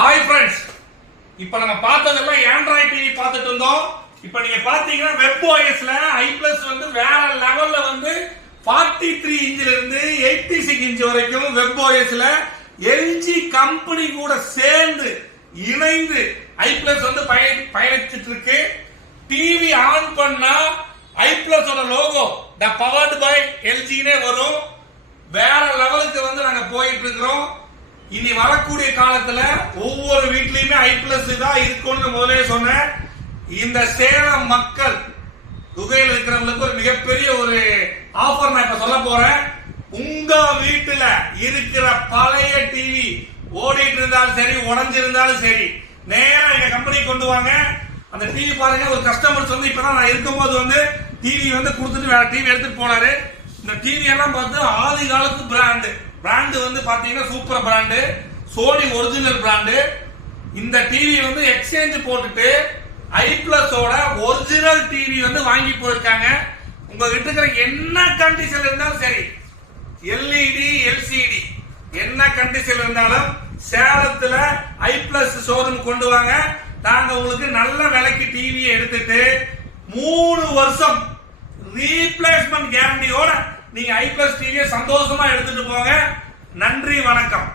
Hi friends, இப்போ நம்ம பார்த்ததெல்லாம் ஆண்ட்ராய்டு டிவி பார்த்துட்டு இருந்தோம். இப்போ நீங்க பாத்தீங்கன்னா வெப் ஓஎஸ்ல i+ வந்து வேற லெவல்ல வந்து 43 இன்ச்ல இருந்து 86 இன்ச் வரைக்கும் வெப் ஓஎஸ்ல எல்ஜி கம்பெனி கூட சேர்ந்து இணைந்து i+ வந்து பயணிச்சிட்டு இருக்கு. டிவி ஆன் பண்ணா i+ ஓட லோகோ த பவர்டு பை எல்ஜினே வரும். வேற லெவலுக்கு வந்து நாங்க போயிட்டு இருக்கிறோம். இனி வரக்கூடிய காலத்துல ஒவ்வொரு வீட்லயுமே i+ தான் இருக்கும்னு முதலே சொன்னேன். இந்த சேலம் மக்கள் துகையில் இருக்கிறவங்களுக்கு ஒரு மிகப்பெரிய ஒரு ஆஃபர் நான் இப்ப சொல்ல போறேன். உங்க வீட்டுல இருக்கிற பழைய டிவி ஓடிட்டு இருந்தாலும் சரி, உடஞ்சிருந்தாலும் சரி, நேரா எங்க கம்பெனி கொண்டு வாங்க. அந்த டிவி பாருங்க, ஒரு கஸ்டமர்ஸ் வந்து இப்பதான் நான் இருக்கும்போது வந்து டிவி வந்து கொடுத்துட்டு வேற டிவி எடுத்துட்டு போனாரு. இந்த டிவி எல்லாம் பார்த்து ஆதி காலத்து பிராண்டு வந்து பாத்தீங்கன்னா super brand, Sony original brand. இந்த டிவி வந்து எக்ஸ்சேஞ்ச் போட்டுட்டு i+ ஓட ஒரிஜினல் டிவி வந்து வாங்கி போயிருக்காங்க. உங்ககிட்ட இருக்கிற என்ன கண்டிஷன் இருந்தாலும் சரி, எல்இடி எல்சிடி என்ன கண்டிஷன் இருந்தாலும் சேலத்துல i+ ஷோரூம் கொண்டு வாங்க. நாங்க உங்களுக்கு நல்ல விலைக்கு டிவியை எடுத்துட்டு 3 வருஷம் ரீப்ளேஸ்மெண்ட் கேரண்டியோட நீங்க i+ டிவியை சந்தோஷமா எடுத்துட்டு போங்க. நன்றி, வணக்கம்.